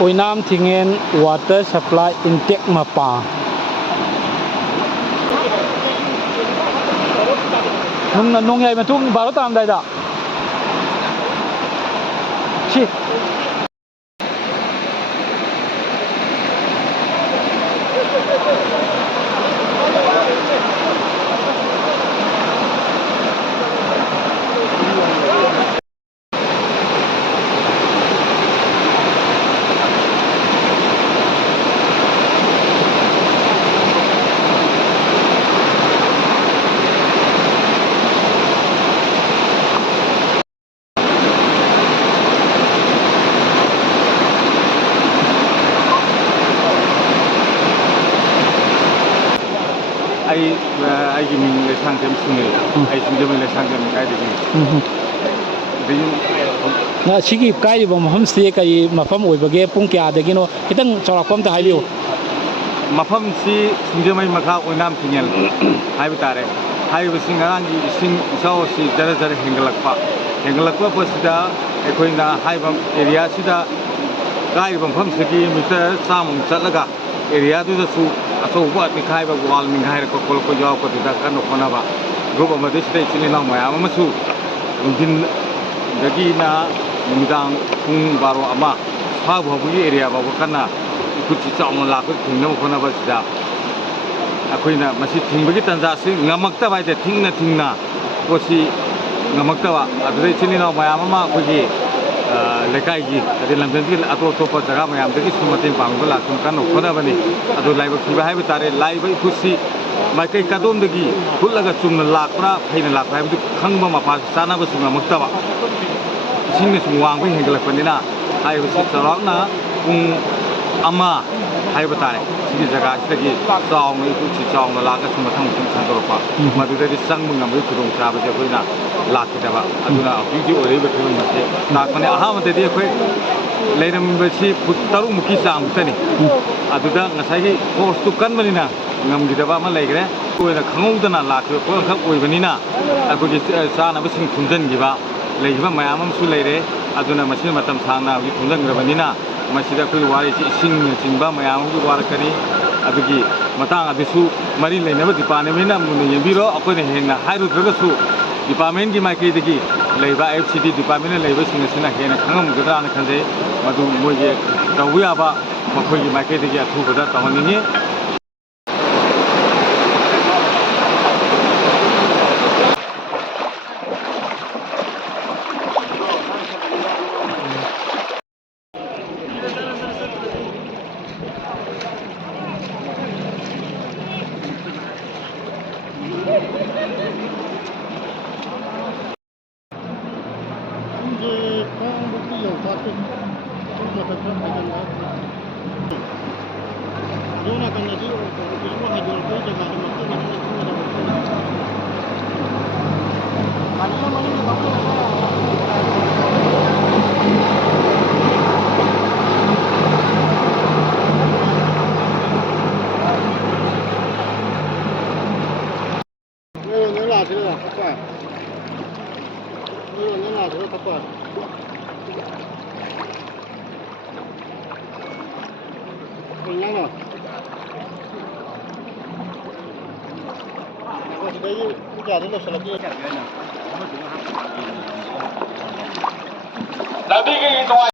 Oinam Thingen water supply intake mapa. Nung yai matung baru tam dai da. Si. I give me the Sankem Sunil. I think the Sankem guiding. Na sigi kai bom homestay kai mafam oibage pung kya dagino kitang chawakpam ta haibiu. Mafam si Sinjamai Maka Oinam Thingen. Haibitare. Haibu Singarangi Sing Sao si Jara Hingalakpa. Hingalakpa Posida, Equina Haibam area Sida Kai Bam Sigi, Mr. Sam Salaga, area to the Su. So what the Kaiba wall in Hairako Yoko to that kind of Konava group of this state in Mayamasu in the Gina, Mudang, Baro Ama, Habu area of Wakana, Kucham Lako, no Konava. Aquina Masi Timbitanzasi, Namakta by the Tina, Kosi Namaktawa, Adrechina, Mayama, Kuji. Lekaigi, the Lambentil, Atopa, Jarama, and the Sumatin Bangula, Tunkano, Kodavani, Ado Live Kibahabitare, Live Pussy, Mike Kadum the Gi, Pulagasum Lakra, Painalak, I have to Kangma Sana was Mutava. Sing Wang Hinglapanina, I was Sarana, Ama, Hibatare, Sigizagaki, Song, Song, the Lakas Matang, Sandopa, Madrid, Sang Namu, Sabajabina, Lakitava, Aduna, Video or River Kilomasi, Nakane, Ahama, the dear quick, later membership, put Tarumuki Sam, Aduda, Nasagi, goes to Kanmanina, Namgidavama Legre, who is a Kangudana Lak, with Vanina, I could get Sana Wishing Tundan Giva, Leva Mayamam Sulere, Aduna Machine Matam Sana, with Tundan Ravanina. Masida Kulwari sing Simba Mayam Warakari Adugi Matang Abisu Marine never Dipanamina Munibiro upon Hena Hairu Dragasu Department Gimakidigi Leva FCD Department Labor Singasina Hena Kangam Gudana Kande Madu Moye Tawiaba Makogi Makidigi at Hubada Tamanini. Nanti